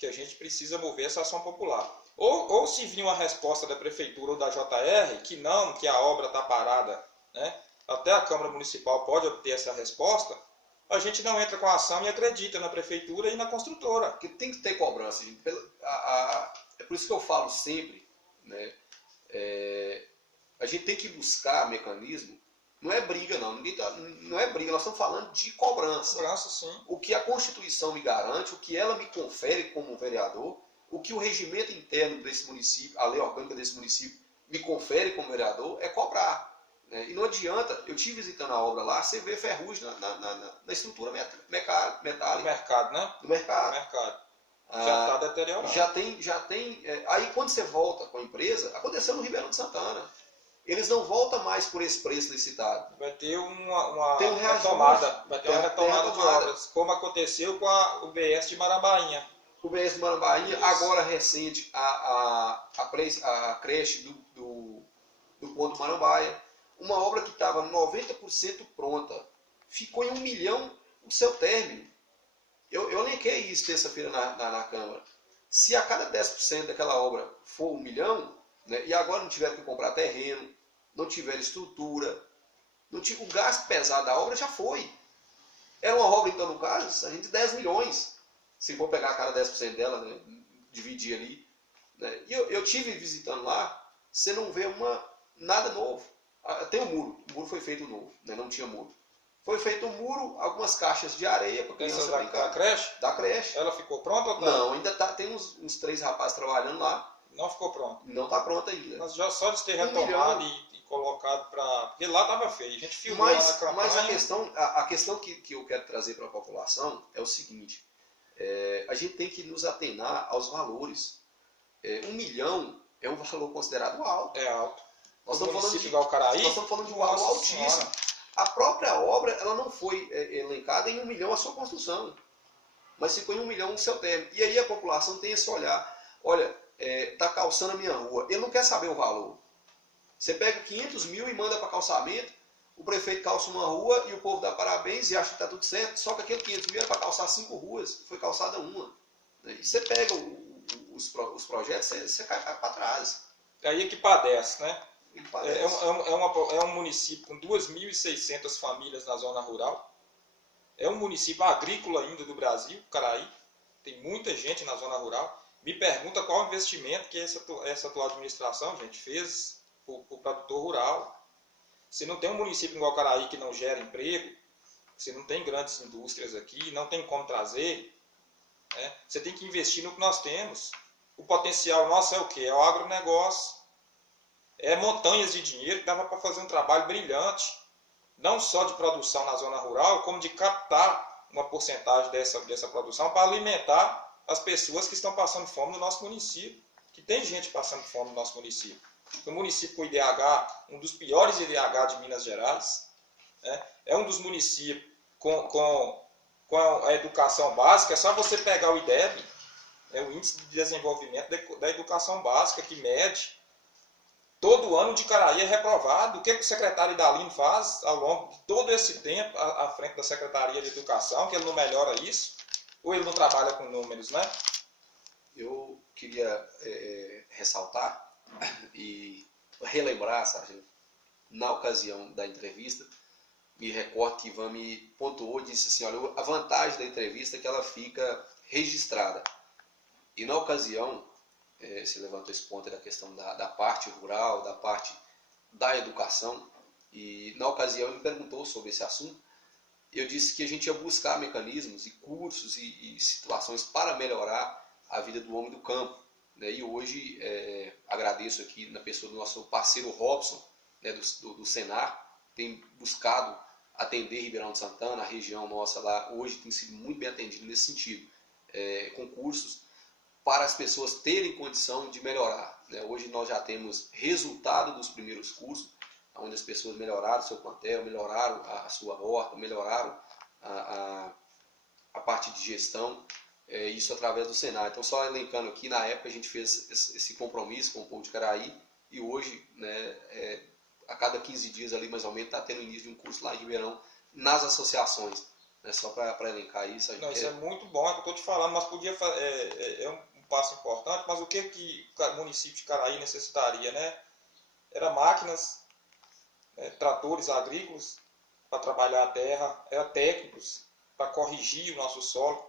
que a gente precisa mover essa ação popular. Ou se vir uma resposta da Prefeitura ou da JR que não, que a obra está parada, né? Até a Câmara Municipal pode obter essa resposta, a gente não entra com a ação e acredita na Prefeitura e na construtora. Porque tem que ter cobrança, gente. É por isso que eu falo sempre, né? A gente tem que buscar mecanismo. Não é briga, não. Não é briga, nós estamos falando de cobrança. Cobrança, sim. O que a Constituição me garante, o que ela me confere como vereador, o que o regimento interno desse município, a lei orgânica desse município, me confere como vereador, é cobrar. Né? E não adianta, eu estive visitando a obra lá, você vê ferrugem na estrutura metálica. No mercado, né? No mercado. No mercado. Já está deteriorado. Já tem. Aí quando você volta com a empresa, aconteceu no Ribeirão de Santana. Eles não voltam mais por esse preço licitado. Vai ter uma Tem retomada. Vai ter uma retomada de retomada. obras, como aconteceu com a UBS de Marambainha. O BS de Marambainha, Isso. agora recente, a creche do Ponto Marambaia. Uma obra que estava 90% pronta. Ficou em 1 milhão o seu término. Eu elenquei isso terça-feira na Câmara. Se a cada 10% daquela obra for 1 milhão, né, e agora não tiver que comprar terreno, não tiver estrutura, o gasto pesado da obra já foi. Era uma obra, então, no caso, a gente 10 milhões. Se for pegar a cada 10% dela, né, dividir ali. Né, e eu tive visitando lá, você não vê nada novo. Tem um muro. O muro foi feito novo, né, não tinha muro. Foi feito um muro, algumas caixas de areia para criança brincar. Da creche? Da creche. Ela ficou pronta ou não? Ainda tem uns 3 rapazes trabalhando lá. Não ficou pronta? Não está pronta ainda. Mas já só de ter retomado e colocado para... Porque lá estava feio. A gente filmou lá na campanha. Mas a questão que eu quero trazer para a população é o seguinte. A gente tem que nos atenar aos valores. 1 milhão é um valor considerado alto. É alto. Nós estamos falando de um valor altíssimo. Senhora. A própria obra ela não foi elencada em 1 milhão a sua construção, mas ficou em 1 milhão o seu término. E aí a população tem esse olhar. Olha, está calçando a minha rua. Ele não quer saber o valor. Você pega 500 mil e manda para calçamento, o prefeito calça uma rua e o povo dá parabéns e acha que está tudo certo, só que aquele 500 mil era para calçar 5 ruas, foi calçada uma. E você pega os projetos, você cai para trás. Aí é que padece, né? É um município com 2.600 famílias na zona rural. É um município agrícola ainda do Brasil, Caraí. Tem muita gente na zona rural. Me pergunta qual investimento que essa atual administração, gente, fez para o produtor rural. Se não tem um município igual Caraí que não gera emprego, se não tem grandes indústrias aqui, não tem como trazer, né? Você tem que investir no que nós temos. O potencial nosso é o quê? É o agronegócio. É montanhas de dinheiro que dava para fazer um trabalho brilhante, não só de produção na zona rural, como de captar uma porcentagem dessa produção para alimentar as pessoas que estão passando fome no nosso município. Que tem gente passando fome no nosso município. O município com IDH, um dos piores IDH de Minas Gerais, né? É um dos municípios com a educação básica. É só você pegar o IDEB, né, o Índice de Desenvolvimento da Educação Básica, que mede. Todo ano de Caraí é reprovado. O que o secretário Idalino faz ao longo de todo esse tempo à frente da Secretaria de Educação, que ele não melhora isso? Ou ele não trabalha com números, né? Eu queria ressaltar e relembrar, Sargento, na ocasião da entrevista, me recordo que Ivan me pontuou e disse assim, olha, a vantagem da entrevista é que ela fica registrada. E na ocasião, se levantou esse ponto da questão da parte rural, da parte da educação, e na ocasião ele me perguntou sobre esse assunto. Eu disse que a gente ia buscar mecanismos e cursos e situações para melhorar a vida do homem do campo, né? E hoje agradeço aqui na pessoa do nosso parceiro Robson, né, do Senar, tem buscado atender Ribeirão de Santana, a região nossa lá, hoje tem sido muito bem atendido nesse sentido, com cursos para as pessoas terem condição de melhorar, né? Hoje nós já temos resultado dos primeiros cursos, onde as pessoas melhoraram o seu plantel, melhoraram a sua horta, melhoraram a parte de gestão, isso através do Senar. Então, só elencando aqui, na época a gente fez esse compromisso com o povo de Caraí, e hoje, né, a cada 15 dias ali mais ou menos, está tendo início de um curso lá em Ribeirão, nas associações. né? Só para elencar isso. Não, isso é muito bom, é o que eu estou te falando, mas podia é um passo importante, mas o que o município de Caraí necessitaria, né? Era máquinas, tratores agrícolas para trabalhar a terra, era técnicos para corrigir o nosso solo,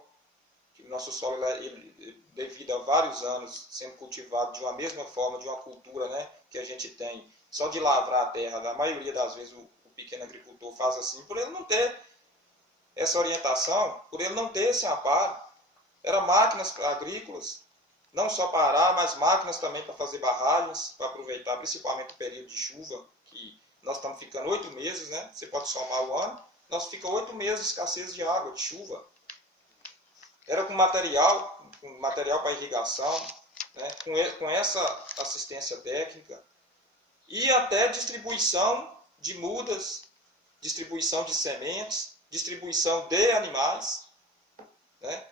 que o nosso solo, devido a vários anos sendo cultivado de uma mesma forma, de uma cultura, né, que a gente tem, só de lavrar a terra, na maioria das vezes o pequeno agricultor faz assim, por ele não ter essa orientação, por ele não ter esse amparo. Eram máquinas agrícolas, não só para arar, mas máquinas também para fazer barragens, para aproveitar principalmente o período de chuva, que nós estamos ficando 8 meses, né? Você pode somar o ano, nós ficamos 8 meses de escassez de água, de chuva. Era com material para irrigação, né? Com essa assistência técnica, e até distribuição de mudas, distribuição de sementes, distribuição de animais, né?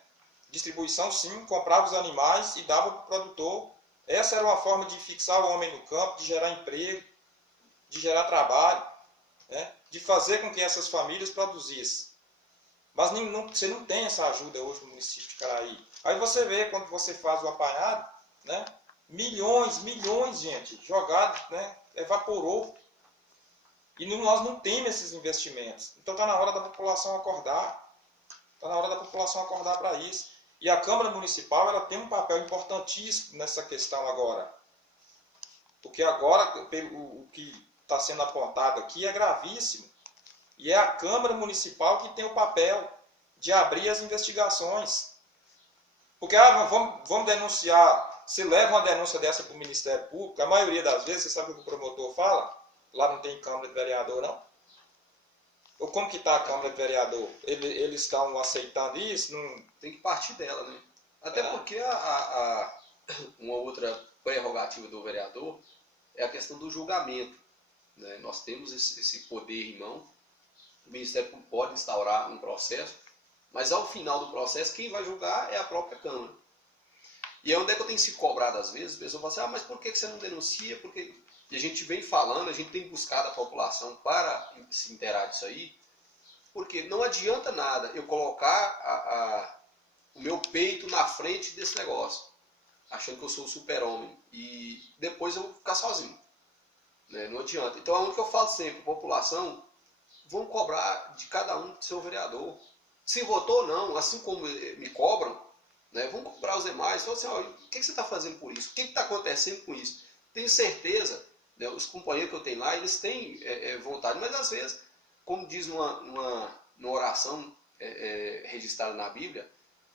Distribuição sim, comprava os animais e dava para o produtor. Essa era uma forma de fixar o homem no campo, de gerar emprego, de gerar trabalho, né? De fazer com que essas famílias produzissem. Mas você não tem essa ajuda hoje no município de Caraí. Aí você vê, quando você faz o apanhado, né? Milhões, gente, jogados, né? Evaporou. E nós não temos esses investimentos. Então está na hora da população acordar. Está na hora da população acordar para isso. E a Câmara Municipal ela tem um papel importantíssimo nessa questão agora. Porque agora o que está sendo apontado aqui é gravíssimo. E é a Câmara Municipal que tem o papel de abrir as investigações. Porque vamos denunciar, se leva uma denúncia dessa para o Ministério Público, a maioria das vezes, você sabe o que o promotor fala? Lá não tem Câmara de Vereador, não? Ou como que está a Câmara de Vereador? Eles estão aceitando isso? Não... Tem que partir dela, né? Até porque uma outra prerrogativa do vereador é a questão do julgamento, né? Nós temos esse poder em mão. O Ministério Público pode instaurar um processo, mas ao final do processo, quem vai julgar é a própria Câmara. E é onde é que eu tenho se cobrado às vezes, a pessoa fala assim, mas por que você não denuncia? Porque... E a gente vem falando, a gente tem buscado a população para se inteirar disso aí, porque não adianta nada eu colocar o meu peito na frente desse negócio, achando que eu sou o super-homem, e depois eu vou ficar sozinho. Né? Não adianta. Então é onde que eu falo sempre, população, vão cobrar de cada um do seu vereador. Se votou ou não, assim como me cobram, né, vão cobrar os demais. Falam assim, o que você está fazendo por isso? O que está acontecendo com isso? Tenho certeza, né, os companheiros que eu tenho lá, eles têm vontade, mas às vezes, como diz numa oração registrada na Bíblia,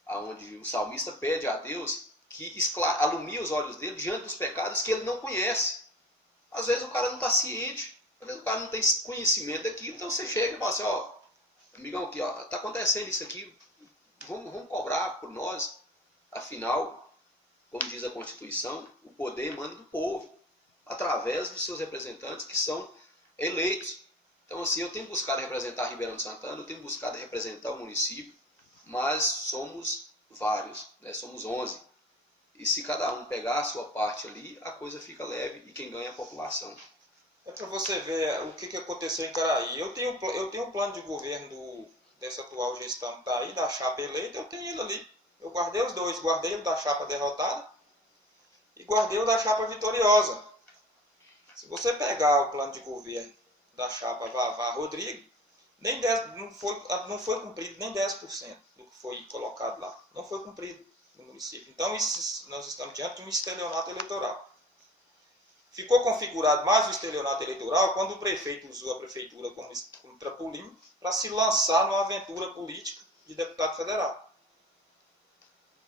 onde o salmista pede a Deus que alumie os olhos dele diante dos pecados que ele não conhece. Às vezes o cara não está ciente, às vezes o cara não tem conhecimento daquilo, então você chega e fala assim, amigão, aqui, está acontecendo isso aqui, vamos cobrar por nós. Afinal, como diz a Constituição, o poder emana do povo, através dos seus representantes que são eleitos. Então, assim, eu tenho buscado representar Ribeirão de Santana, eu tenho buscado representar o município, mas somos vários, né? Somos 11. E se cada um pegar a sua parte ali, a coisa fica leve e quem ganha é a população. É para você ver o que aconteceu em Caraí. Eu tenho um plano de governo dessa atual gestão que está aí, da chapa eleita, eu tenho ele ali. Eu guardei os dois, guardei o da chapa derrotada e guardei o da chapa vitoriosa. Se você pegar o plano de governo da chapa Vavá Rodrigo, nem 10, não foi cumprido nem 10% do que foi colocado lá. Não foi cumprido no município. Então nós estamos diante de um estelionato eleitoral. Ficou configurado mais o estelionato eleitoral quando o prefeito usou a prefeitura como trampolim para se lançar numa aventura política de deputado federal.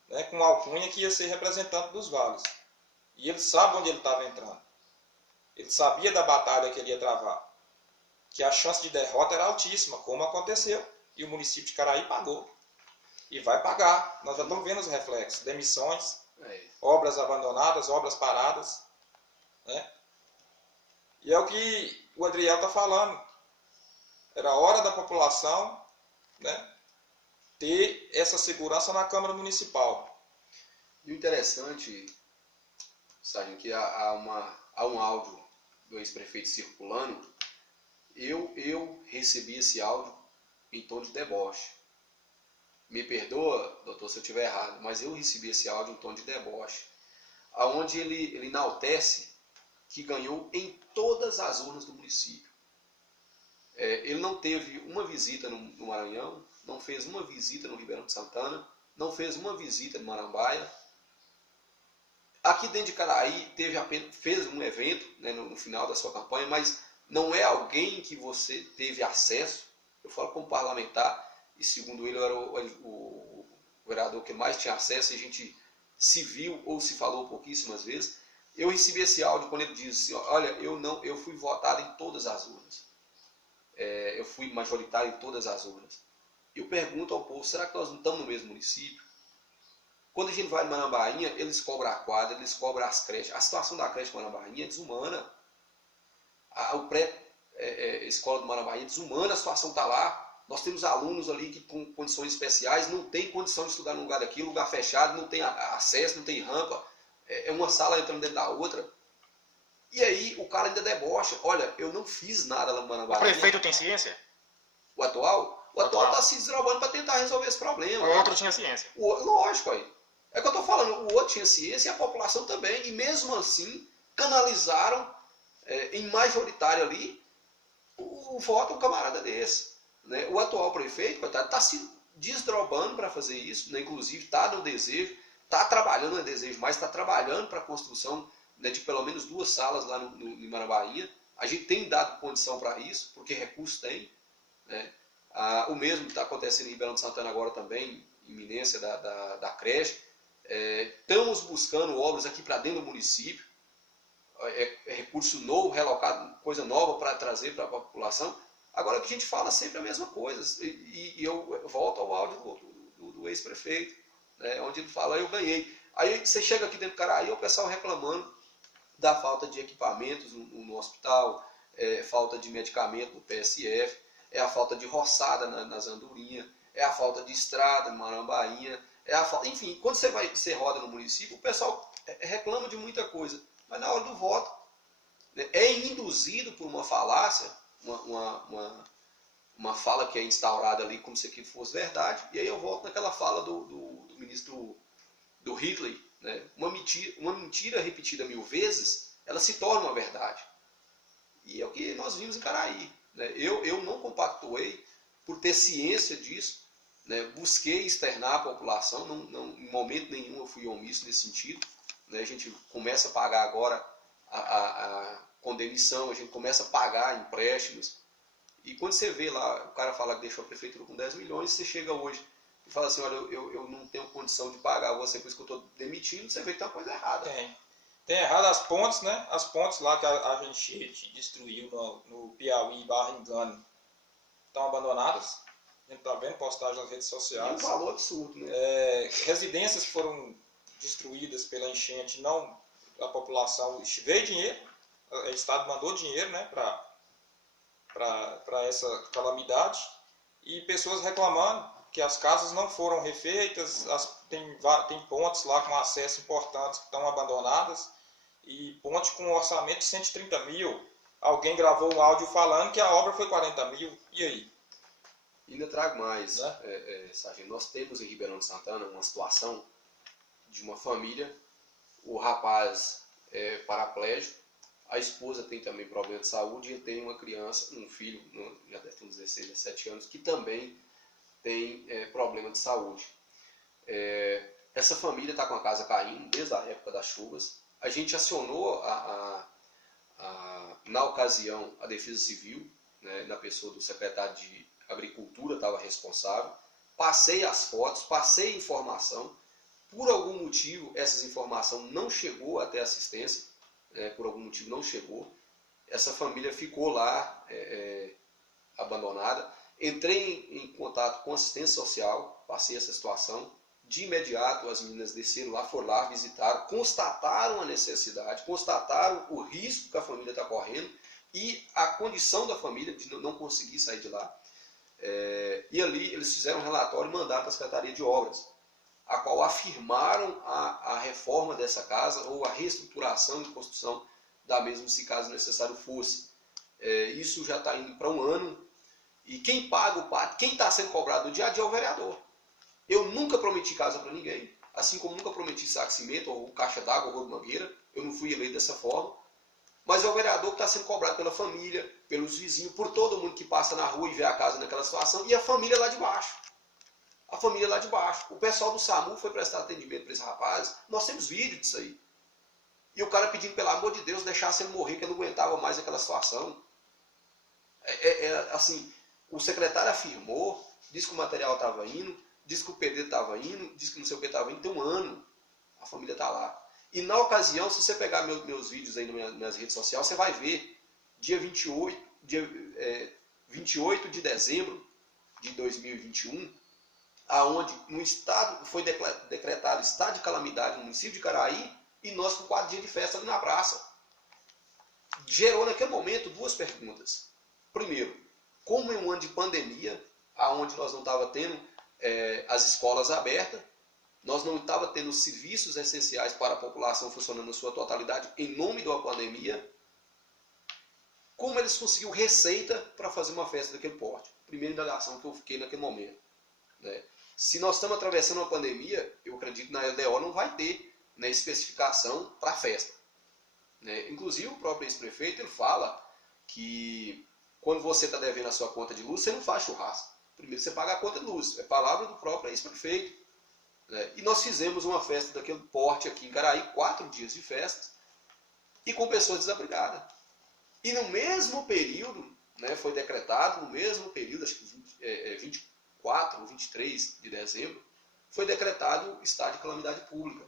Né, com alcunha que ia ser representante dos vales. E ele sabe onde ele estava entrando. Ele sabia da batalha que ele ia travar. Que a chance de derrota era altíssima, como aconteceu. E o município de Caraí pagou. E vai pagar. Nós já estamos vendo os reflexos. Demissões, obras abandonadas, obras paradas. Né? E é o que o Adriel está falando. Era hora da população, né, ter essa segurança na Câmara Municipal. E o interessante, Sargento, que há um áudio do ex-prefeito circulando. Eu recebi esse áudio em tom de deboche. me perdoa, doutor, se eu estiver errado, mas eu recebi esse áudio em tom de deboche, aonde ele enaltece que ganhou em todas as urnas do município. Ele não teve uma visita no Maranhão, não fez uma visita no Ribeirão de Santana, não fez uma visita no Marambaia. Aqui dentro de Caraí fez um evento, né, no final da sua campanha, mas não é alguém que você teve acesso. Eu falo como parlamentar, e segundo ele, eu era o vereador que mais tinha acesso, e a gente se viu ou se falou pouquíssimas vezes. Eu recebi esse áudio quando ele disse assim, olha, eu fui votado em todas as urnas. Eu fui majoritário em todas as urnas. Eu pergunto ao povo, será que nós não estamos no mesmo município? Quando a gente vai no Marambainha, eles cobram a quadra, eles cobram as creches. A situação da creche do Marambainha é desumana. O pré-escola do Marambainha é desumana, a situação está lá. Nós temos alunos ali que com condições especiais não tem condição de estudar num lugar daquilo, lugar fechado, não tem acesso, não tem rampa. É uma sala entrando dentro da outra. E aí o cara ainda debocha. Olha, eu não fiz nada lá no Marambainha. O prefeito tem ciência? O atual? O atual está se desdobrando para tentar resolver esse problema. O outro tinha ciência. Lógico, aí. É o que eu estou falando. O outro tinha ciência e a população também. E mesmo assim, canalizaram em majoritário ali o voto a um camarada desse. Né? O atual prefeito, coitado, está se desdobrando para fazer isso. Né? Inclusive, está no desejo, está trabalhando no desejo, mas está trabalhando para a construção, né, de pelo menos 2 salas lá no Marambainha. A gente tem dado condição para isso, porque recursos tem. Né? O mesmo que está acontecendo em Ribeirão de Santana agora também, iminência da creche. Estamos buscando obras aqui para dentro do município. Recurso novo, relocado, coisa nova para trazer para a população. Agora que a gente fala sempre a mesma coisa. E eu volto ao áudio do ex-prefeito, né, onde ele fala, eu ganhei. Aí você chega aqui dentro do Caraí, o pessoal reclamando da falta de equipamentos no hospital, falta de medicamento no PSF, a falta de roçada nas andorinhas, a falta de estrada no Marambainha, enfim, quando você roda no município, o pessoal reclama de muita coisa, mas na hora do voto, né, é induzido por uma falácia, uma fala que é instaurada ali como se aquilo fosse verdade, e aí eu volto naquela fala do ministro do Hitler, né, uma mentira repetida 1000 vezes, ela se torna uma verdade. E é o que nós vimos em Caraí. Né? Eu não compactuei por ter ciência disso, né? Busquei externar a população, em momento nenhum eu fui omisso nesse sentido. Né? A gente começa a pagar agora com demissão, a gente começa a pagar empréstimos. E quando você vê lá, o cara fala que deixou a prefeitura com 10 milhões, você chega hoje e fala assim, olha, eu não tenho condição de pagar você, por isso que eu estou demitindo, você vê que tem uma coisa errada. Tem errado as pontes, né? As pontes lá que a gente destruiu no Piauí / Engano estão abandonadas. A gente está vendo postagem nas redes sociais. É um valor absurdo, né? Residências que foram destruídas pela enchente, a população veio dinheiro, o Estado mandou dinheiro, né, para essa calamidade, e pessoas reclamando que as casas não foram refeitas, tem pontes lá com acesso importantes que estão abandonadas, e ponte com um orçamento de 130 mil. Alguém gravou um áudio falando que a obra foi 40 mil. E aí? Ainda trago mais, né? Sargento, nós temos em Ribeirão de Santana uma situação de uma família, o rapaz é paraplégico, a esposa tem também problema de saúde e tem uma criança, um filho, já deve ter uns 16, 17 anos, que também tem problema de saúde. Essa família está com a casa caindo desde a época das chuvas. A gente acionou, na ocasião, a Defesa Civil, né, na pessoa do secretário de Agricultura, estava responsável. Passei as fotos, passei informação. Por algum motivo, essas informações não chegou até assistência. Por algum motivo não chegou. Essa família ficou lá abandonada. Entrei em contato com assistência social, passei essa situação. De imediato, as meninas desceram lá, foram lá, visitaram, constataram a necessidade, constataram o risco que a família está correndo e a condição da família de não conseguir sair de lá. E ali eles fizeram um relatório e mandaram para a Secretaria de Obras, a qual afirmaram a reforma dessa casa ou a reestruturação e construção da mesma, se caso necessário fosse. Isso já está indo para um ano. E quem paga o pato, quem está sendo cobrado no dia a dia é o vereador. Eu nunca prometi casa para ninguém, assim como nunca prometi saco de cimento, ou caixa d'água, ou mangueira. Eu não fui eleito dessa forma. Mas é o vereador que está sendo cobrado pela família, pelos vizinhos, por todo mundo que passa na rua e vê a casa naquela situação, e a família lá de baixo. A família lá de baixo. O pessoal do SAMU foi prestar atendimento para esse rapaz. Nós temos vídeo disso aí. E o cara pedindo, pelo amor de Deus, deixasse ele morrer, que ele não aguentava mais aquela situação. Assim, o secretário afirmou, disse que o material estava indo, disse que o pedreiro estava indo, disse que não sei o que estava indo. Tem um ano. A família está lá. E na ocasião, se você pegar meus vídeos aí nas minhas redes sociais, você vai ver, dia 28 de dezembro de 2021, aonde no estado foi decretado estado de calamidade no município de Caraí, e nós com 4 dias de festa ali na praça. Gerou naquele momento 2 perguntas. Primeiro, como em um ano de pandemia, aonde nós não estávamos tendo as escolas abertas, nós não estávamos tendo os serviços essenciais para a população funcionando na sua totalidade em nome da pandemia, como eles conseguiram receita para fazer uma festa daquele porte? Primeira indagação que eu fiquei naquele momento. Né? Se nós estamos atravessando uma pandemia, eu acredito que na LDO não vai ter, né, especificação para festa. Né? Inclusive o próprio ex-prefeito ele fala que quando você está devendo a sua conta de luz, você não faz churrasco. Primeiro você paga a conta de luz. É palavra do próprio ex-prefeito. Né? E nós fizemos uma festa daquele porte aqui em Caraí, 4 dias de festa, e com pessoas desabrigadas. E no mesmo período, né, foi decretado, no mesmo período, acho que 24 ou 23 de dezembro, foi decretado estado de calamidade pública.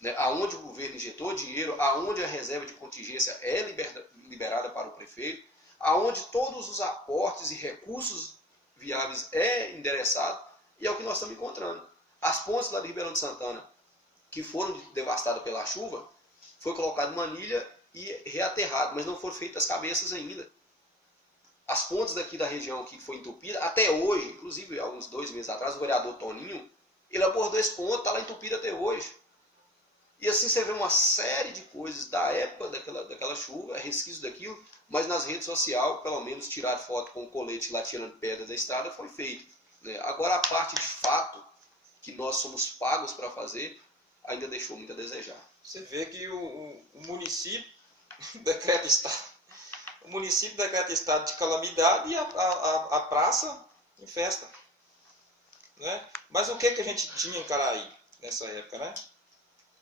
Né, aonde o governo injetou dinheiro, aonde a reserva de contingência é liberada para o prefeito, aonde todos os aportes e recursos viáveis é endereçado, e é o que nós estamos encontrando. As pontes lá de Ribeirão de Santana, que foram devastadas pela chuva, foi colocado manilha e reaterrado, mas não foram feitas as cabeças ainda. As pontes daqui da região que foi entupida, até hoje, inclusive há uns 2 meses atrás, o vereador Toninho, ele abordou esse ponto, está lá entupido até hoje. E assim você vê uma série de coisas da época daquela chuva, resquício daquilo, mas nas redes sociais, pelo menos tirar foto com o colete lá tirando pedra da estrada, foi feito. Né? Agora a parte de fato, que nós somos pagos para fazer, ainda deixou muito a desejar. Você vê que o município decreta estado. O município decreta estado de calamidade e a praça em festa. Né? Mas o que a gente tinha em Caraí nessa época, né?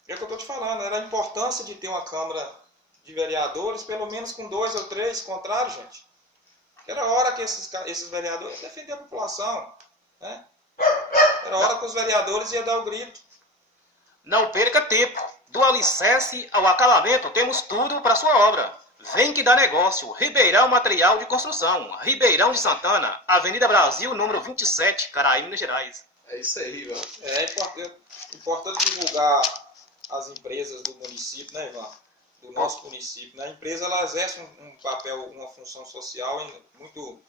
É o que eu estou te falando, era a importância de ter uma Câmara de Vereadores, pelo menos com 2 ou 3 contrários, gente. Era hora que esses vereadores defendiam a população. Né? Era hora que os vereadores iam dar o grito. Não perca tempo. Do alicerce ao acabamento, temos tudo para sua obra. Vem que dá negócio. Ribeirão Material de Construção. Ribeirão de Santana. Avenida Brasil, número 27, Caraí, Minas Gerais. É isso aí, Ivan. É importante divulgar as empresas do município, né, Ivan? Do nosso município. Né? A empresa ela exerce um papel, uma função social muito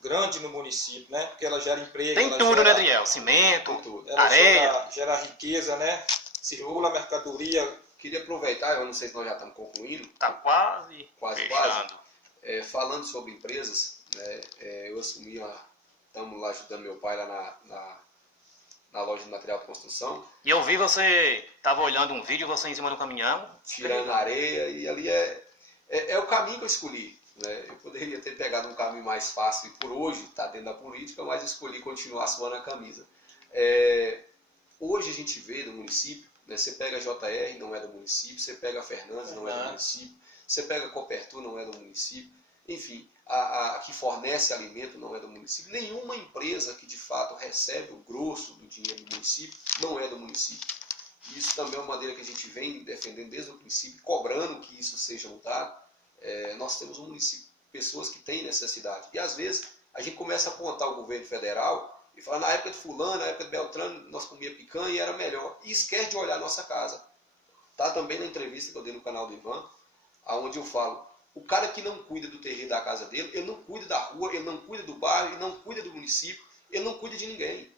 grande no município, né? Porque ela gera emprego. Tem tudo, gera, né, Adriel? Cimento, ela areia. Gera riqueza, né? Circula a mercadoria. Queria aproveitar, eu não sei se nós já estamos concluindo. Tá quase fechando. Falando sobre empresas, né, eu assumi estamos lá ajudando meu pai lá na loja de material de construção. E eu vi você, estava olhando um vídeo, você em cima do caminhão. Tirando areia, e ali é o caminho que eu escolhi. Né? Eu poderia ter pegado um caminho mais fácil, e por hoje está dentro da política, mas escolhi continuar suando a camisa. Hoje a gente vê no município, né, você pega a JR, não é do município, você pega a Fernandes, não é do município, você pega a Copertur, não é do município, enfim, a que fornece alimento não é do município. Nenhuma empresa que de fato recebe o grosso do dinheiro do município não é do município. Isso também é uma maneira que a gente vem defendendo desde o princípio, cobrando que isso seja mudado. Nós temos um município, pessoas que têm necessidade. E às vezes a gente começa a apontar o governo federal e fala, na época de fulano, na época de Beltrano, nós comíamos picanha e era melhor. E esquece de olhar a nossa casa. Tá também na entrevista que eu dei no canal do Ivan, onde eu falo, o cara que não cuida do terreno da casa dele, ele não cuida da rua, ele não cuida do bairro, ele não cuida do município, ele não cuida de ninguém.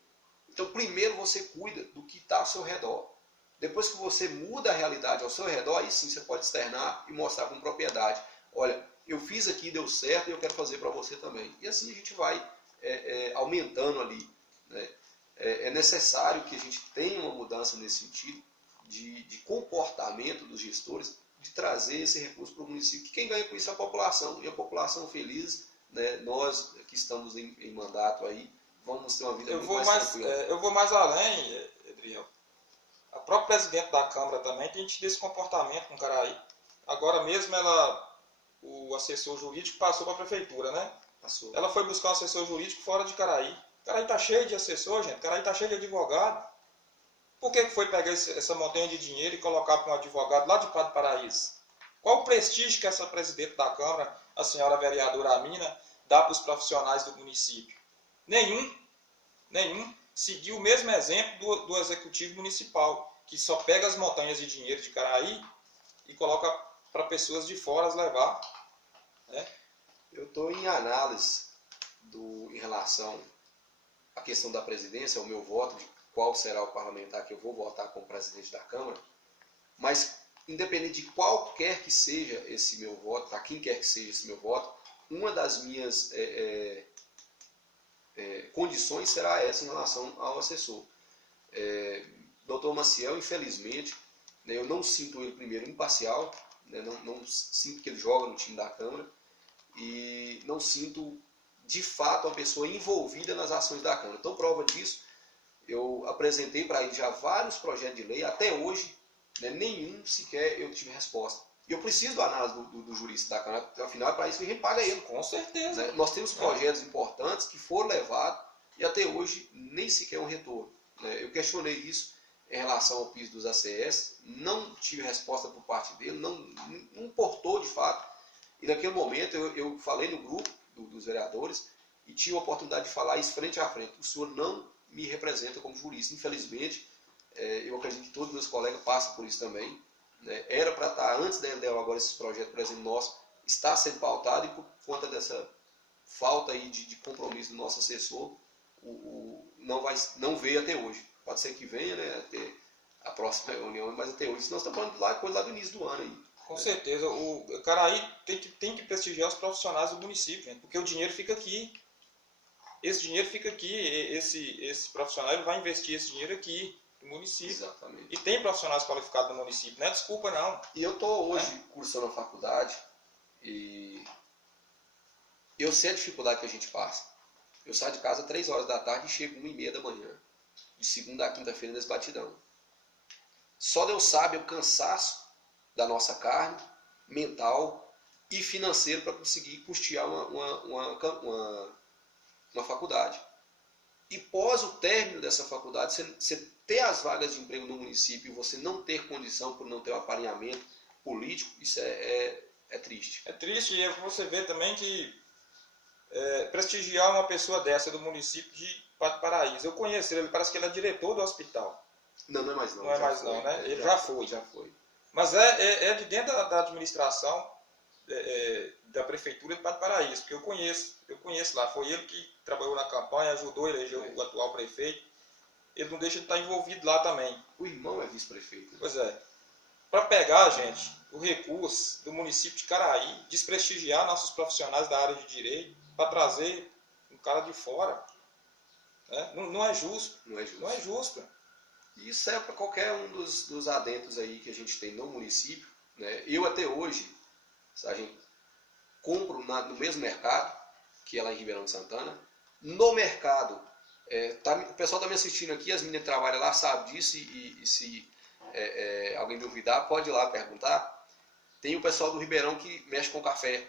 Então primeiro você cuida do que está ao seu redor. Depois que você muda a realidade ao seu redor, aí sim você pode externar e mostrar com propriedade. Olha, eu fiz aqui, deu certo e eu quero fazer para você também. E assim a gente vai aumentando ali. Né? é necessário que a gente tenha uma mudança nesse sentido de comportamento dos gestores, de trazer esse recurso para o município, que quem ganha com isso é a população, e a população feliz, né, nós que estamos em mandato aí, vamos ter uma vida muito mais tranquila. Eu vou mais além, Adriel. A própria presidente da Câmara também tem tido esse comportamento com o Caraí. Agora mesmo o assessor jurídico passou para a prefeitura, né? Passou. Ela foi buscar um assessor jurídico fora de Caraí. Caraí está cheio de assessor, gente. Caraí está cheio de advogado. Por que foi pegar essa montanha de dinheiro e colocar para um advogado lá de Padre Paraíso? Qual o prestígio que essa presidente da Câmara, a senhora vereadora Amina, dá para os profissionais do município? Nenhum. Seguiu o mesmo exemplo do executivo municipal, que só pega as montanhas de dinheiro de Caraí e coloca para pessoas de fora as levar. Né? Eu estou em análise em relação à questão da presidência, o meu voto, de qual será o parlamentar que eu vou votar como presidente da Câmara, mas independente de qualquer que seja esse meu voto, para quem quer que seja esse meu voto, uma das minhas condições será essa em relação ao assessor. Dr. Maciel, infelizmente, né, eu não sinto ele primeiro imparcial, né, não sinto que ele joga no time da Câmara e não sinto de fato uma pessoa envolvida nas ações da Câmara. Então, prova disso, eu apresentei para ele já vários projetos de lei, até hoje, né, nenhum sequer eu tive resposta. E eu preciso da análise do jurista da Câmara, afinal é para isso que a gente paga ele. Com certeza. Né? Nós temos projetos importantes que foram levados e até hoje nem sequer um retorno. Né? Eu questionei isso em relação ao piso dos ACS, não tive resposta por parte dele, não portou de fato. E naquele momento eu falei no grupo dos vereadores e tive a oportunidade de falar isso frente a frente. O senhor não me representa como jurista. Infelizmente, eu acredito que todos os meus colegas passam por isso também. Né? Era para estar, antes da ELDEL, agora esse projeto, por exemplo, nosso, está sendo pautado e por conta dessa falta aí de compromisso do nosso assessor, não veio até hoje. Pode ser que venha, né, até a próxima reunião, mas até hoje. Nós estamos falando de coisa lá do início do ano aí. Com certeza. O Caraí tem que prestigiar os profissionais do município, gente, porque o dinheiro fica aqui. Esse dinheiro fica aqui. Esse profissional ele vai investir esse dinheiro aqui no município. Exatamente. E tem profissionais qualificados no município. Não é desculpa, não. E eu estou hoje cursando a faculdade e eu sei a dificuldade que a gente passa. Eu saio de casa às 3 horas da tarde e chego 1h30 da manhã. De segunda a quinta-feira nesse batidão. Só Deus sabe o cansaço da nossa carne, mental e financeiro para conseguir custear uma faculdade. E pós o término dessa faculdade, você ter as vagas de emprego no município e você não ter condição por não ter um aparelhamento político, isso é triste. É triste e você vê também que prestigiar uma pessoa dessa do município de Padre Paraíso. Eu conheço ele, parece que ele é diretor do hospital. Não é mais não. Não é mais não, né? Ele já foi. Já foi. Mas é de dentro da administração da prefeitura de Padre Paraíso, porque eu conheço lá. Foi ele que trabalhou na campanha, ajudou a eleger o atual prefeito. Ele não deixa de estar envolvido lá também. O irmão é vice-prefeito. Pois é. Para pegar, gente, o recurso do município de Caraí, desprestigiar nossos profissionais da área de direito, para trazer um cara de fora, né? Não é justo. Não é justo. E isso é para qualquer um dos adentros aí que a gente tem no município. Né? Eu até hoje, a gente compro no mesmo mercado, que é lá em Ribeirão de Santana. No mercado, o pessoal está me assistindo aqui, as meninas que trabalham lá sabem disso, e se alguém duvidar, pode ir lá perguntar. Tem o pessoal do Ribeirão que mexe com café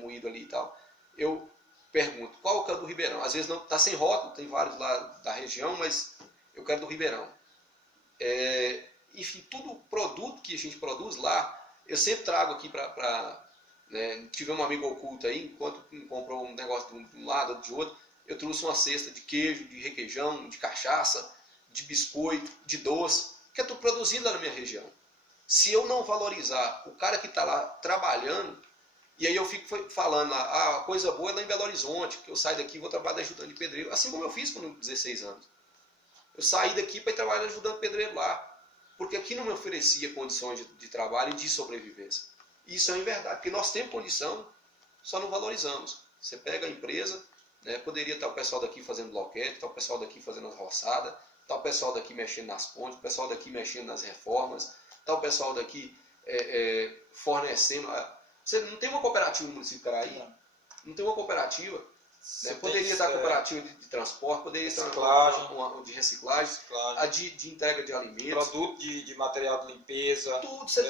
moído ali e tal. Eu pergunto, qual que é o do Ribeirão? Às vezes não está sem rótulo, tem vários lá da região, mas eu quero do Ribeirão. Enfim, todo produto que a gente produz lá, eu sempre trago aqui para né, tive um amigo oculto aí, enquanto comprou um negócio de um lado ou de outro, eu trouxe uma cesta de queijo, de requeijão, de cachaça, de biscoito, de doce, que é tudo produzido lá na minha região. Se eu não valorizar o cara que está lá trabalhando, e aí eu fico falando lá, a coisa boa é lá em Belo Horizonte, que eu saio daqui e vou trabalhar ajudando de pedreiro, assim como eu fiz com 16 anos. Eu saí daqui para ir trabalhar ajudando pedreiro lá, porque aqui não me oferecia condições de trabalho e de sobrevivência. E isso é verdade, porque nós temos condição, só não valorizamos. Você pega a empresa, né? Poderia estar o pessoal daqui fazendo bloquete, estar o pessoal daqui fazendo as roçadas, estar o pessoal daqui mexendo nas pontes, o pessoal daqui mexendo nas reformas, estar o pessoal daqui fornecendo. Você não tem uma cooperativa no município de Caraí? Não tem uma cooperativa. Né? Poderia estar a cooperativa de transporte, poderia estar uma de reciclagem, a de entrega de alimentos. Produto de material de limpeza. Tudo. Você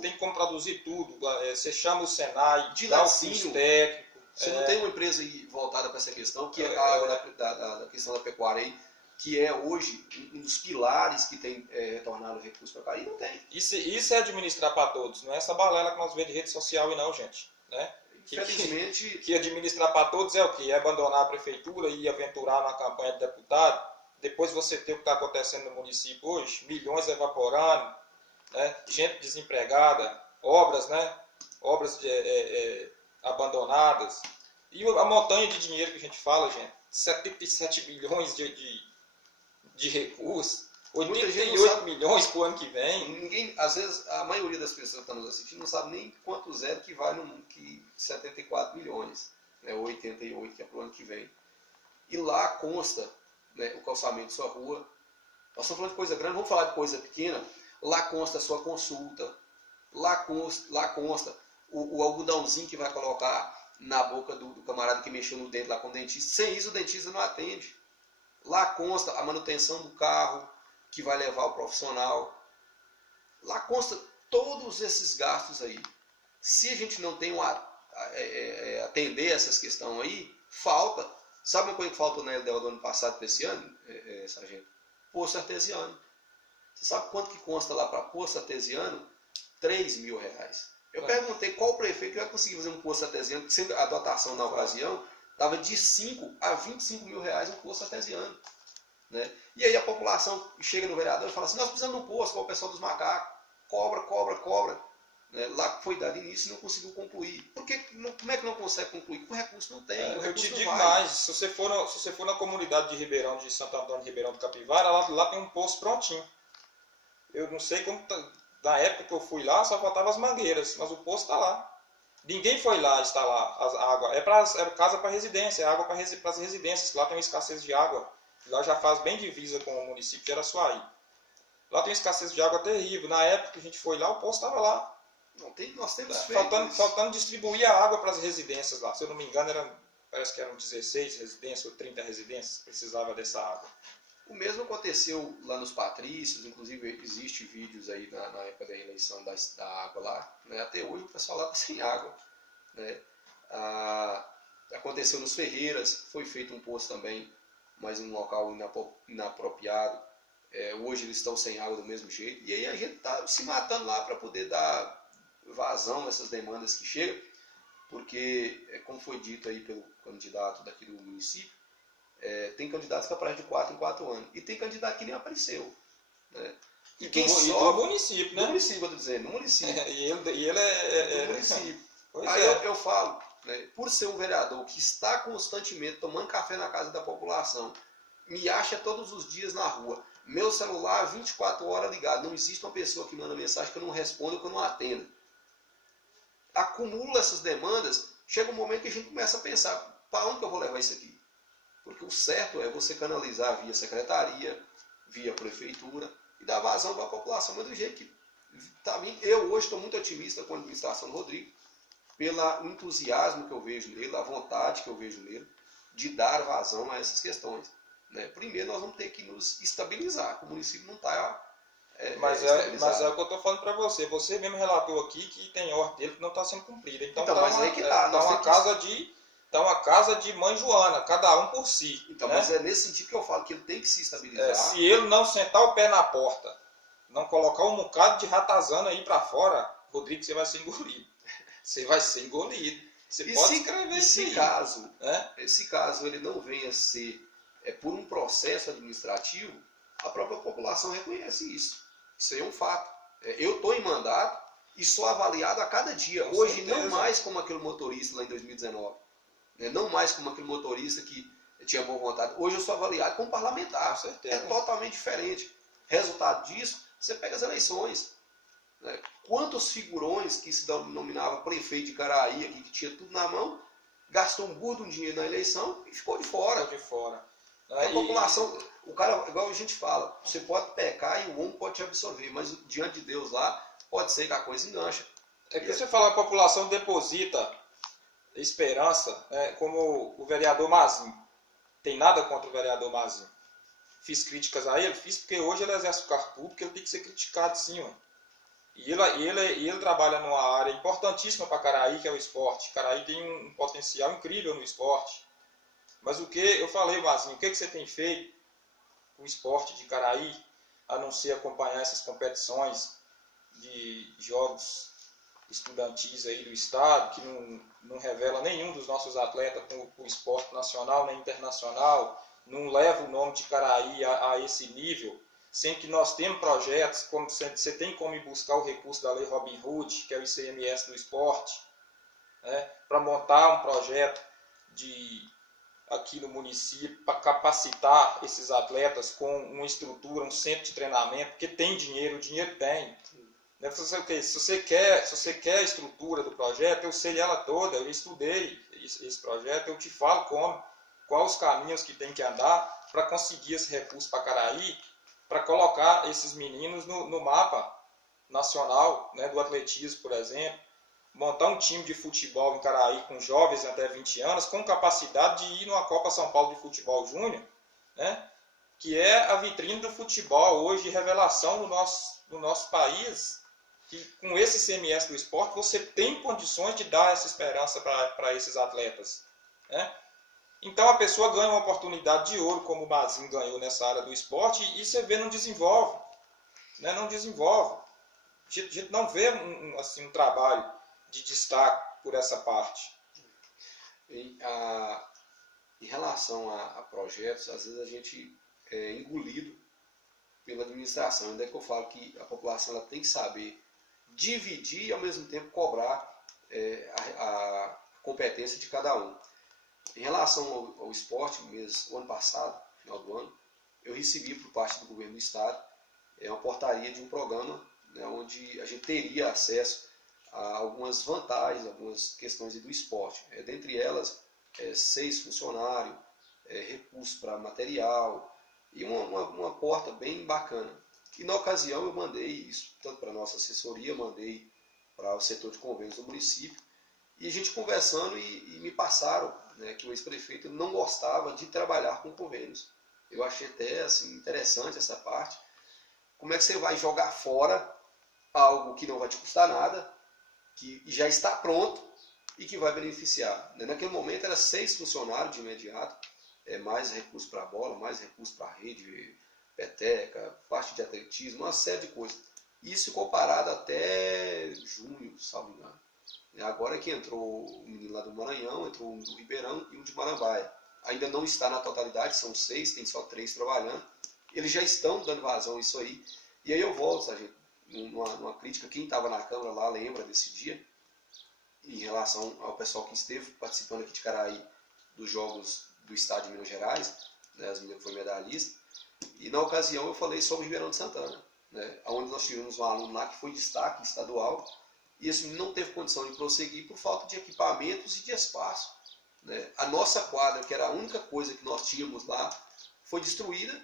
tem como produzir tudo. Você chama o Senai, dá o curso técnico. Você não tem uma empresa aí voltada para essa questão, que é a água da questão da pecuária aí, que é hoje um dos pilares que tem retornado o recurso para cá, e não tem. Isso é administrar para todos, não é essa balela que nós vemos de rede social e não, gente. Né? Infelizmente... Que administrar para todos é o quê? É abandonar a prefeitura e aventurar na campanha de deputado. Depois você tem o que está acontecendo no município hoje, milhões evaporando, né? Gente desempregada, obras, né? Obras abandonadas. E a montanha de dinheiro que a gente fala, gente, 77 bilhões de recursos, 88 milhões para o ano que vem. Ninguém, às vezes, a maioria das pessoas que estão nos assistindo não sabe nem quanto zero que vai no mundo, que 74 milhões, né, 88 que é para o ano que vem. E lá consta, né, o calçamento de sua rua. Nós estamos falando de coisa grande, vamos falar de coisa pequena. Lá consta a sua consulta, lá consta o algodãozinho que vai colocar na boca do camarada que mexeu no dente lá com o dentista. Sem isso o dentista não atende. Lá consta a manutenção do carro que vai levar o profissional. Lá consta todos esses gastos aí. Se a gente não tem atender essas questões aí, falta. Sabe uma coisa que faltou na LDO do ano passado para esse ano, sargento? Poço artesiano. Você sabe quanto que consta lá para poço artesiano? R$3.000. Eu perguntei qual prefeito vai conseguir fazer um poço artesiano, sendo a dotação na ocasião estava de 5 a 25 mil reais um poço artesiano. Né? E aí a população chega no vereador e fala assim, nós precisamos de um poço, com o pessoal dos macacos, cobra. Né? Lá foi dado início e não conseguiu concluir. Como é que não consegue concluir? Porque o recurso não tem. Eu te digo mais, se você for na comunidade de Ribeirão, de Santo Antônio de Ribeirão do Capivara, lá tem um poço prontinho. Eu não sei como, na época que eu fui lá, só faltavam as mangueiras, mas o poço está lá. Ninguém foi lá instalar a água. É casa para residência, é água para as residências, lá tem uma escassez de água. Lá já faz bem divisa com o município de Araçuaí. Lá tem uma escassez de água terrível. Na época que a gente foi lá, o poço estava lá. Nós temos faltando distribuir a água para as residências lá. Se eu não me engano, parece que eram 16 residências ou 30 residências que precisavam dessa água. O mesmo aconteceu lá nos Patrícios, inclusive existe vídeos aí na época da eleição da água lá. Né? Até hoje o pessoal lá está sem água. Né? Aconteceu nos Ferreiras, foi feito um poço também, mas em um local inapropriado. Hoje eles estão sem água do mesmo jeito. E aí a gente está se matando lá para poder dar vazão nessas demandas que chegam, porque, como foi dito aí pelo candidato daqui do município, tem candidatos que aparecem de 4 em 4 anos. E tem candidato que nem apareceu. Né? E do município, né? Do município, eu estou dizendo, no município. E ele é do município. Pois aí eu falo, né, por ser um vereador que está constantemente tomando café na casa da população, me acha todos os dias na rua, meu celular 24 horas ligado, não existe uma pessoa que manda mensagem que eu não respondo ou que eu não atendo. Acumula essas demandas, chega um momento que a gente começa a pensar, para onde que eu vou levar isso aqui? Porque o certo é você canalizar via secretaria, via prefeitura e dar vazão para a população, mas do jeito que está vindo. Eu hoje estou muito otimista com a administração do Rodrigo, pelo entusiasmo que eu vejo nele, a vontade que eu vejo nele de dar vazão a essas questões. Né? Primeiro nós vamos ter que nos estabilizar, o município não está mas é o que eu estou falando para você. Você mesmo relatou aqui que tem ordem dele que não está sendo cumprida. Então mas aí que tá. Tá uma casa de mãe Joana, cada um por si. Então, né? Mas é nesse sentido que eu falo que ele tem que se estabilizar. Se ele não sentar o pé na porta, não colocar um bocado de ratazana aí para fora, Rodrigo, você vai ser engolido. Você vai ser engolido. Você pode escrever isso aí. Se caso ele não venha a ser por um processo administrativo, a própria população reconhece isso. Isso aí é um fato. Eu estou em mandato e sou avaliado a cada dia. Com Hoje certeza. não mais como aquele motorista lá em 2019. Não mais como aquele motorista que tinha boa vontade. Hoje eu sou avaliado como parlamentar. Com certeza. É totalmente diferente. Resultado disso, você pega as eleições. Quantos figurões que se denominava prefeito de Caraí, aqui, que tinha tudo na mão, gastou um burdo de dinheiro na eleição e ficou de fora. De fora. A população, o cara, igual a gente fala, você pode pecar e o homem pode te absorver, mas diante de Deus lá, pode ser que a coisa engancha. É que você fala, a população deposita esperança, como o vereador Mazinho. Tem nada contra o vereador Mazinho. Fiz críticas a ele, fiz porque hoje ele exerce o cargo público, ele tem que ser criticado sim, ó. E ele trabalha numa área importantíssima para Caraí, que é o esporte. Caraí tem um potencial incrível no esporte. Mas eu falei, Mazinho, o que você tem feito com o esporte de Caraí, a não ser acompanhar essas competições de jogos estudantis aí do estado, que não revela nenhum dos nossos atletas para o esporte nacional nem internacional, não leva o nome de Caraí a esse nível, sendo que nós temos projetos, como você tem como ir buscar o recurso da Lei Robin Hood, que é o ICMS do esporte, para montar um projeto aqui no município, para capacitar esses atletas com uma estrutura, um centro de treinamento, porque tem dinheiro, o dinheiro tem. Se você quer a estrutura do projeto, eu sei ela toda, eu estudei esse projeto, eu te falo quais os caminhos que tem que andar para conseguir esse recurso para Caraí, para colocar esses meninos no mapa nacional, do atletismo, por exemplo, montar um time de futebol em Caraí com jovens até 20 anos, com capacidade de ir numa Copa São Paulo de Futebol Júnior, que é a vitrine do futebol hoje, revelação do nosso país, que com esse ICMS do esporte você tem condições de dar essa esperança para esses atletas. Então a pessoa ganha uma oportunidade de ouro, como o Mazinho ganhou nessa área do esporte, e você vê, não desenvolve. Não desenvolve. A gente não vê um trabalho de destaque por essa parte. Em relação a projetos, às vezes a gente é engolido pela administração. Ainda é que eu falo que a população ela tem que saber dividir e ao mesmo tempo cobrar a competência de cada um. Em relação ao esporte, o ano passado, final do ano, eu recebi por parte do governo do estado uma portaria de um programa, onde a gente teria acesso a algumas vantagens, algumas questões do esporte. Dentre elas, 6 funcionários, recursos para material e uma porta bem bacana. E na ocasião eu mandei isso, tanto para a nossa assessoria, mandei para o setor de convênios do município, e a gente conversando e me passaram que o ex-prefeito não gostava de trabalhar com convênios. Eu achei até assim, interessante essa parte. Como é que você vai jogar fora algo que não vai te custar nada, que já está pronto e que vai beneficiar? Naquele momento era 6 funcionários de imediato, mais recursos para a bola, mais recursos para a rede, peteca, parte de atletismo, uma série de coisas. Isso ficou parado até junho, salvo engano. Agora que entrou o menino lá do Maranhão, entrou um do Ribeirão e um de Marambaia. Ainda não está na totalidade, são 6, tem só 3 trabalhando. Eles já estão dando vazão a isso aí. E aí eu volto, sargento, numa crítica, quem estava na Câmara lá lembra desse dia, em relação ao pessoal que esteve participando aqui de Caraí dos Jogos do Estado de Minas Gerais, as meninas foram medalhistas, e na ocasião eu falei sobre o Ribeirão de Santana, onde nós tivemos um aluno lá que foi destaque estadual, e esse menino não teve condição de prosseguir por falta de equipamentos e de espaço. A nossa quadra, que era a única coisa que nós tínhamos lá, foi destruída,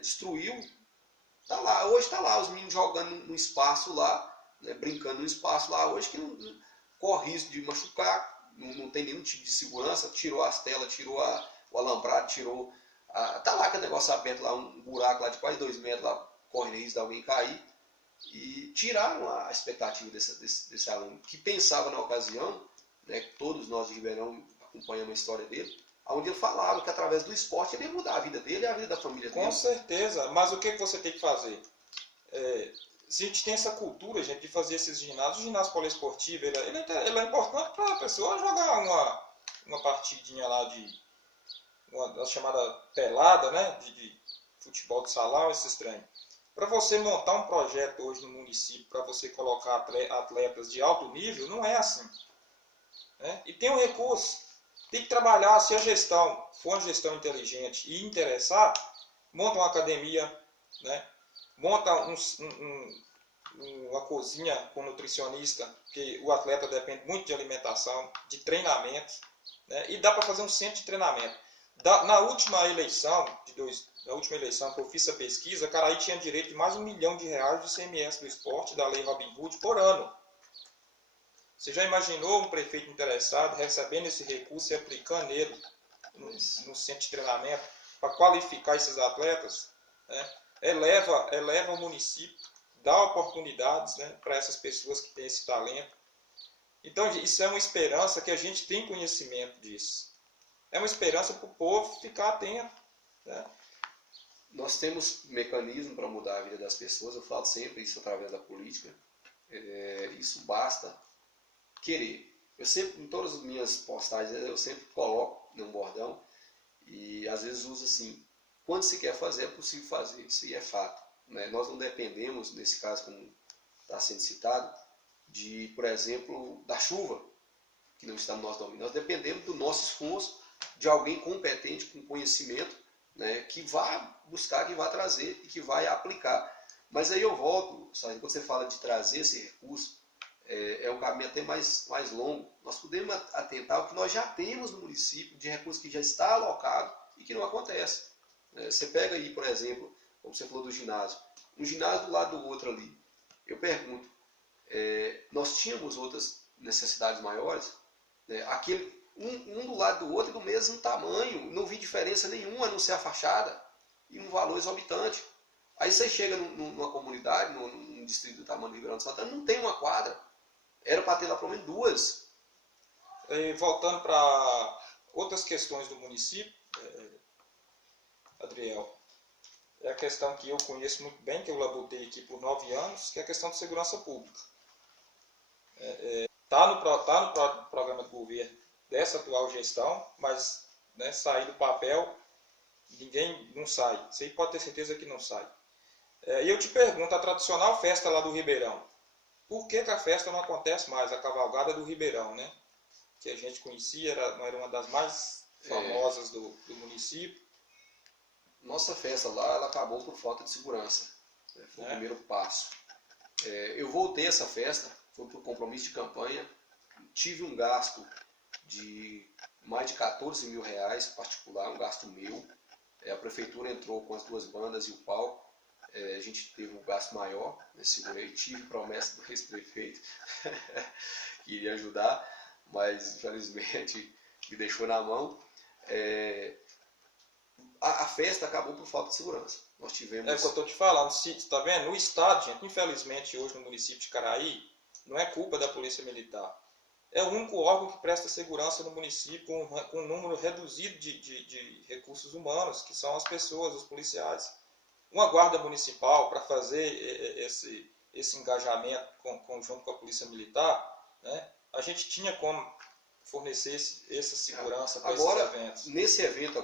destruiu, tá lá, hoje está lá, os meninos jogando no espaço lá, brincando no espaço lá, hoje que não corre risco de machucar, não tem nenhum tipo de segurança, tirou as telas, tirou o alambrado, tirou, tá lá aquele negócio aberto lá, um buraco lá de quase 2 metros lá, corre risco de alguém cair, e tiraram a expectativa desse aluno, que pensava na ocasião, todos nós de Ribeirão acompanhamos a história dele, onde ele falava que através do esporte ele ia mudar a vida dele e a vida da família dele. Com certeza, mas o que você tem que fazer? Se a gente tem essa cultura, gente, de fazer esses ginásios, o ginásio poliesportivo, ele é importante para a pessoa jogar uma partidinha lá uma chamada pelada, de futebol de salão, esses trem. Para você montar um projeto hoje no município, para você colocar atletas de alto nível, não é assim. E tem um recurso. Tem que trabalhar, se a gestão for uma gestão inteligente e interessar, monta uma academia, monta uma cozinha com nutricionista, porque o atleta depende muito de alimentação, de treinamento. né? E dá para fazer um centro de treinamento. Na última eleição que eu fiz a pesquisa, Caraí tinha direito de mais de R$1 milhão de ICMS do esporte, da Lei Robin Hood, por ano. Você já imaginou um prefeito interessado recebendo esse recurso e aplicando ele no centro de treinamento para qualificar esses atletas? Né? Eleva o município, dá oportunidades, né, para essas pessoas que têm esse talento. Então, isso é uma esperança que a gente tem conhecimento disso. É uma esperança para o povo ficar atento. Né? Nós temos mecanismo para mudar a vida das pessoas, eu falo sempre isso através da política. Isso basta querer. Eu sempre, em todas as minhas postagens, eu sempre coloco num bordão e às vezes uso assim, quando se quer fazer, é possível fazer, isso aí é fato. Né? Nós não dependemos, nesse caso, como está sendo citado, por exemplo, da chuva, que não está no nosso domínio. Nós dependemos do nosso esforço, de alguém competente, com conhecimento, né, que vá buscar, que vá trazer e que vai aplicar. Mas aí eu volto, sabe, quando você fala de trazer esse recurso, é um caminho até mais longo. Nós podemos atentar ao que nós já temos no município, de recurso que já está alocado e que não acontece. Você pega aí, por exemplo, como você falou do ginásio, um ginásio do lado do outro ali. Eu pergunto, nós tínhamos outras necessidades maiores, né? Um do lado do outro e do mesmo tamanho, não vi diferença nenhuma a não ser a fachada e um valor exorbitante. Aí você chega numa comunidade, num distrito do tamanho do Rio Grande do Sul, não tem uma quadra, era para ter lá pelo menos 2. Voltando para outras questões do município, Adriel, é a questão que eu conheço muito bem, que eu labutei aqui por 9 anos, que é a questão de segurança pública. Está no programa de governo dessa atual gestão, mas, né, sair do papel, ninguém não sai. Você pode ter certeza que não sai. E eu te pergunto, a tradicional festa lá do Ribeirão, por que a festa não acontece mais, a cavalgada do Ribeirão, né? Que a gente conhecia, era uma das mais famosas do município. Nossa festa lá, ela acabou por falta de segurança. Foi o primeiro passo. Eu voltei essa festa, foi por compromisso de campanha, tive um gasto de mais de R$14 mil particular, um gasto meu. A prefeitura entrou com as 2 bandas e o palco. A gente teve um gasto maior, né? Segurei, tive promessa do ex-prefeito que iria ajudar, mas infelizmente me deixou na mão. A festa acabou por falta de segurança. Nós tivemos... É o que eu estou te falando, está vendo? No estado, gente, infelizmente hoje no município de Caraí, não é culpa da Polícia Militar. É o único órgão que presta segurança no município com um número reduzido de recursos humanos, que são as pessoas, os policiais. Uma guarda municipal para fazer esse engajamento junto com a Polícia Militar, né, a gente tinha como fornecer essa segurança para esses eventos. Nesse evento